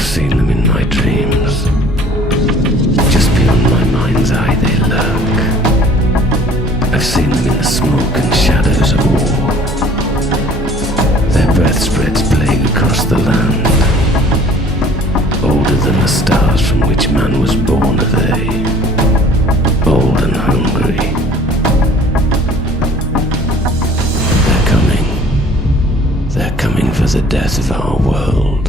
I've seen them in my dreams. Just beyond my mind's eye they lurk. I've seen them in the smoke and shadows of war. Their breath spreads plague across the land. Older than the stars from which man was born are they. Old and hungry. They're coming for the death of our world.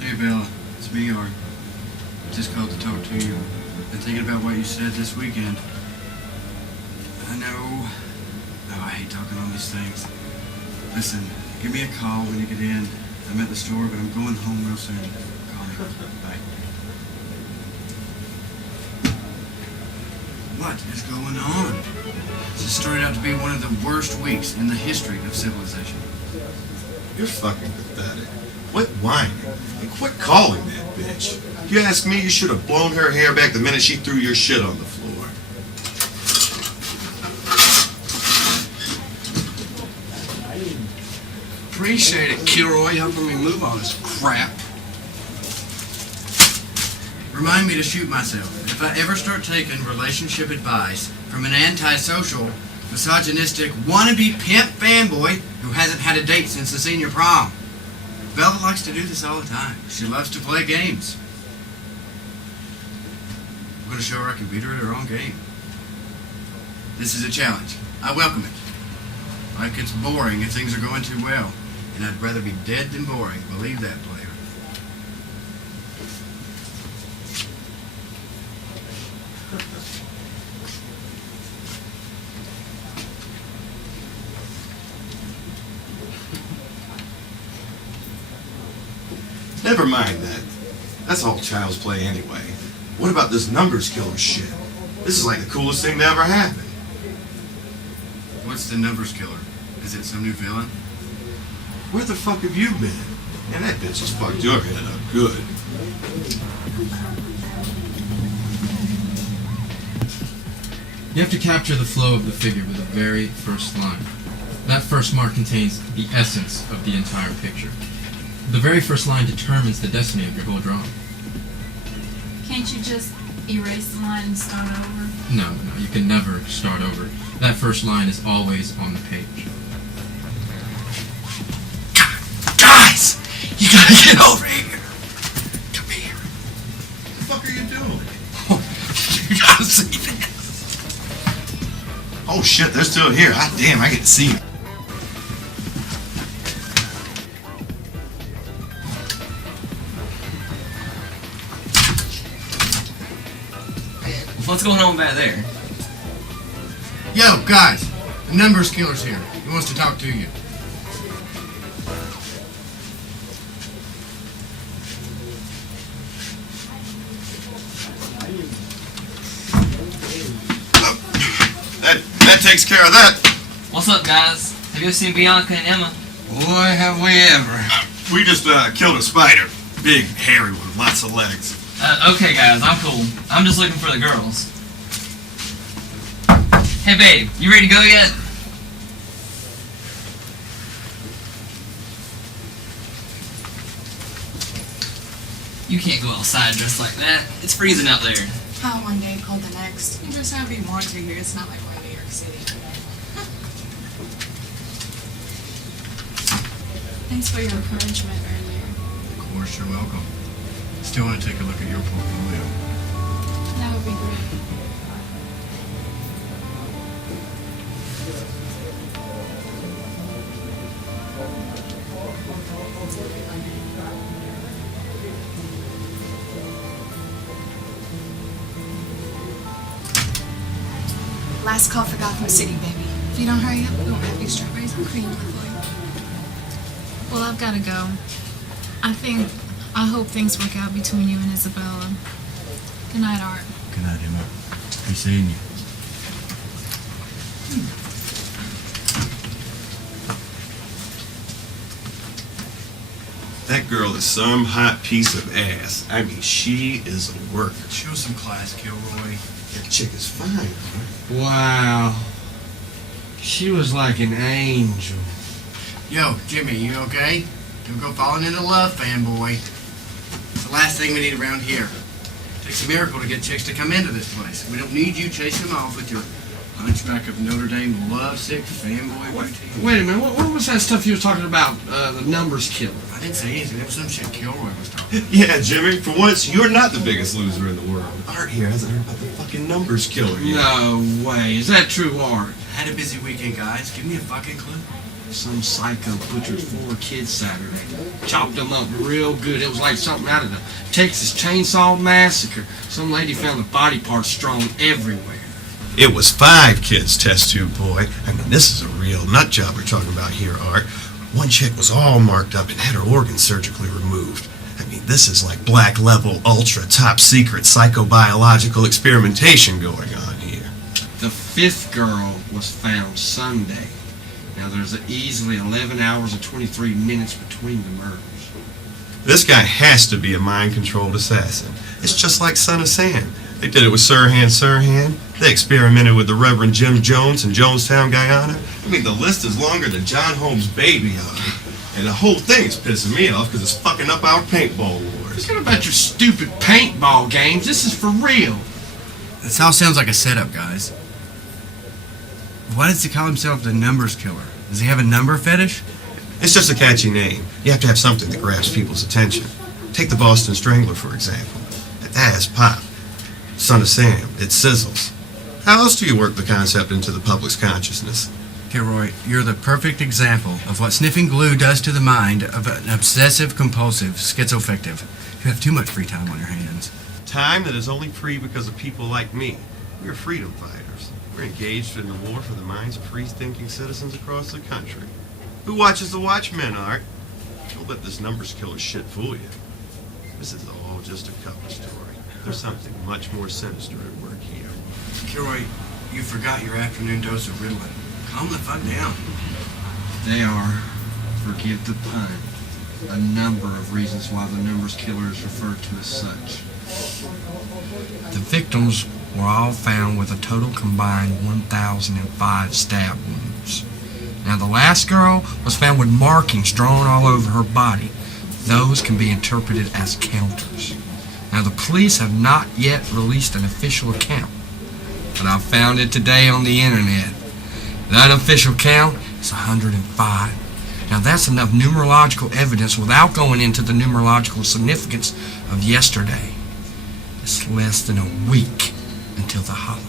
Hey Bella, it's me, Art. Just called to talk to you. Been thinking about what you said this weekend. I know. Oh, I hate talking on these things. Listen, give me a call when you get in. I'm at the store, but I'm going home real soon. Call me. Bye. What is going on? This started out to be one of the worst weeks in the history of civilization. You're fucking pathetic. Quit whining and quit calling that bitch. If you ask me, you should have blown her hair back the minute she threw your shit on the floor. Appreciate it, Kilroy, helping me move all this crap. Remind me to shoot myself if I ever start taking relationship advice from an antisocial, misogynistic, wannabe pimp fanboy who hasn't had a date since the senior prom. Velvet likes to do this all the time. She loves to play games. I'm going to show her I can beat her at her own game. This is a challenge. I welcome it. Life gets boring if things are going too well. And I'd rather be dead than boring. Believe that, player. Never mind that. That's all child's play anyway. What about this numbers killer shit? This is like the coolest thing to ever happen. What's the numbers killer? Is it some new villain? Where the fuck have you been? Man, that bitch has fucked your head up good. You have to capture the flow of the figure with the very first line. That first mark contains the essence of the entire picture. The very first line determines the destiny of your whole drawing. Can't you just erase the line and start over? No, you can never start over. That first line is always on the page. Guys! You gotta get over here! Come here. What the fuck are you doing? You gotta see this. Oh shit, they're still here. Ah damn, I get to see them. What's going on back there? Yo, guys! The numbers killer's here. He wants to talk to you. That takes care of that. What's up, guys? Have you ever seen Bianca and Emma? Boy, have we ever. We just killed a spider. Big, hairy one, lots of legs. Okay, guys, I'm cool. I'm just looking for the girls. Hey, babe, you ready to go yet? You can't go outside dressed like that. It's freezing out there. How one day called the next. You just have you want to here. It's not like we're in New York City. Thanks for your encouragement earlier. Of course, you're welcome. Still want to take a look at your portfolio. That would be great. Last call for Gotham City, baby. If you don't hurry up, we won't have any strawberries and cream for you. Well, I've got to go. I hope things work out between you and Isabella. Good night, Art. Good night, Emma. Be seeing you. That girl is some hot piece of ass. I mean, she is a worker. Show some class, Kilroy. That chick is fine. Wow. She was like an angel. Yo, Jimmy, you okay? Don't go falling into love, fanboy. It's the last thing we need around here. It takes a miracle to get chicks to come into this place. We don't need you chasing them off with your Hunchback of Notre Dame lovesick fanboy routine. Wait a minute, what was that stuff you was talking about? The numbers killer. I didn't say anything. That was some shit Kilroy was talking. Yeah, Jimmy, for once, you're not the biggest loser in the world. Art here hasn't heard about the fucking numbers killer yet. No way. Is that true, Art? Had a busy weekend, guys. Give me a fucking clue. Some psycho butchered 4 kids Saturday. Chopped them up real good. It was like something out of the Texas Chainsaw Massacre. Some lady found the body parts strewn everywhere. It was 5 kids, test tube boy. I mean, this is a real nut job we're talking about here, Art. One chick was all marked up and had her organs surgically removed. I mean, this is like black level, ultra, top secret psychobiological experimentation going on here. The 5th girl was found Sunday. Now there's easily 11 hours and 23 minutes between the murders. This guy has to be a mind-controlled assassin. It's just like Son of Sam. They did it with Sirhan. They experimented with the Reverend Jim Jones in Jonestown, Guyana. I mean, the list is longer than John Holmes' baby on it. And the whole thing is pissing me off because it's fucking up our paintball wars. Forget about your stupid paintball games. This is for real. This all sounds like a setup, guys. Why does he call himself the numbers killer? Does he have a number fetish? It's just a catchy name. You have to have something that grabs people's attention. Take the Boston Strangler, for example. That has pop. Son of Sam, it sizzles. How else do you work the concept into the public's consciousness? Kilroy, you're the perfect example of what sniffing glue does to the mind of an obsessive-compulsive schizoaffective. You have too much free time on your hands. Time that is only free because of people like me. We're freedom fighters. We're engaged in the war for the minds of free-thinking citizens across the country. Who watches the Watchmen, Art? Don't let this numbers killer shit fool you. This is all just a cover story. There's something much more sinister at work here. Kilroy, you forgot your afternoon dose of Ritalin. Calm the fuck down. They are, forgive the pun, a number of reasons why the numbers killer is referred to as such. The victims were all found with a total combined 1,005 stab wounds. Now, the last girl was found with markings drawn all over her body. Those can be interpreted as counters. Now, the police have not yet released an official account, but I found it today on the internet. That official count is 105. Now, that's enough numerological evidence without going into the numerological significance of yesterday. It's less than a week until the holiday.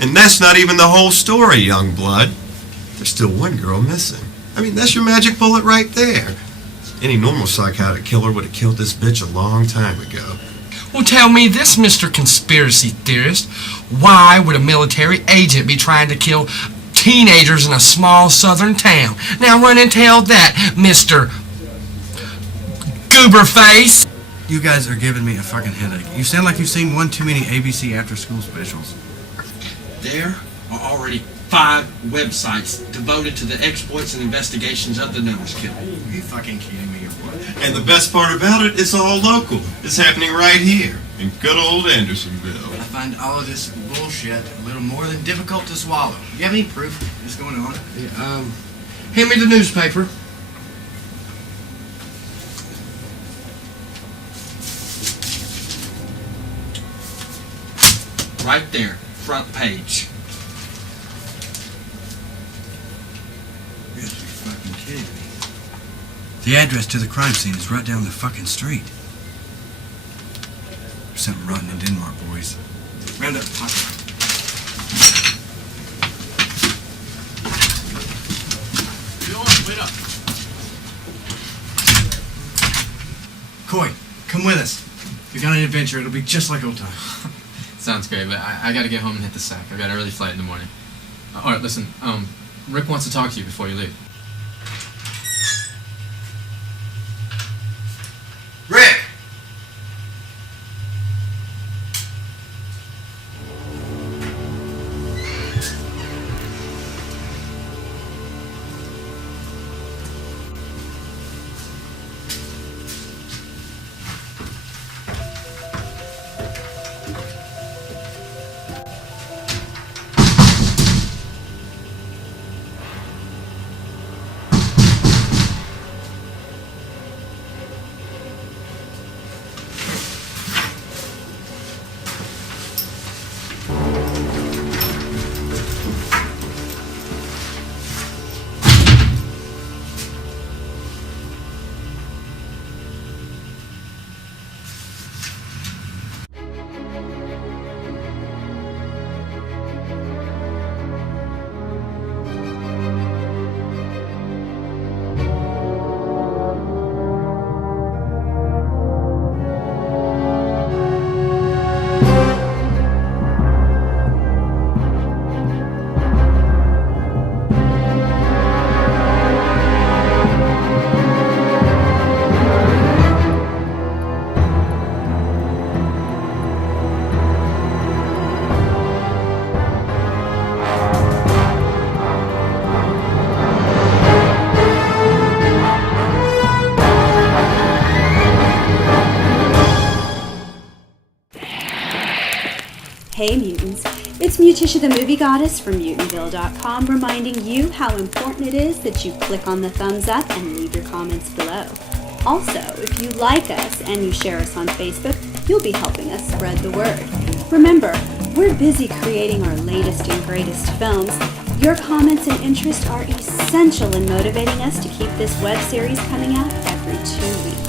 And that's not even the whole story, young blood. There's still one girl missing. I mean, that's your magic bullet right there. Any normal psychotic killer would have killed this bitch a long time ago. Well, tell me this, Mr. Conspiracy Theorist. Why would a military agent be trying to kill teenagers in a small southern town? Now run and tell that, Mr. Gooberface. You guys are giving me a fucking headache. You sound like you've seen one too many ABC after-school specials. There are already 5 websites devoted to the exploits and investigations of the numbers killer. Are you fucking kidding me or what? And the best part about it, it's all local. It's happening right here in good old Andersonville. I find all of this bullshit a little more than difficult to swallow. You have any proof of this going on? Hand me the newspaper. Right there, front page. You guys are fucking kidding me. The address to the crime scene is right down the fucking street. There's something rotten in Denmark, boys. Round up, pocket. Wait up. Coy, come with us. We got an adventure. It'll be just like old times. Sounds great, but I gotta get home and hit the sack. I got an early flight in the morning. Alright, listen, Rick wants to talk to you before you leave. Rick! Hey mutants, it's Mutisha the Movie Goddess from Mutantville.com reminding you how important it is that you click on the thumbs up and leave your comments below. Also, if you like us and you share us on Facebook, you'll be helping us spread the word. Remember, we're busy creating our latest and greatest films. Your comments and interest are essential in motivating us to keep this web series coming out every 2 weeks.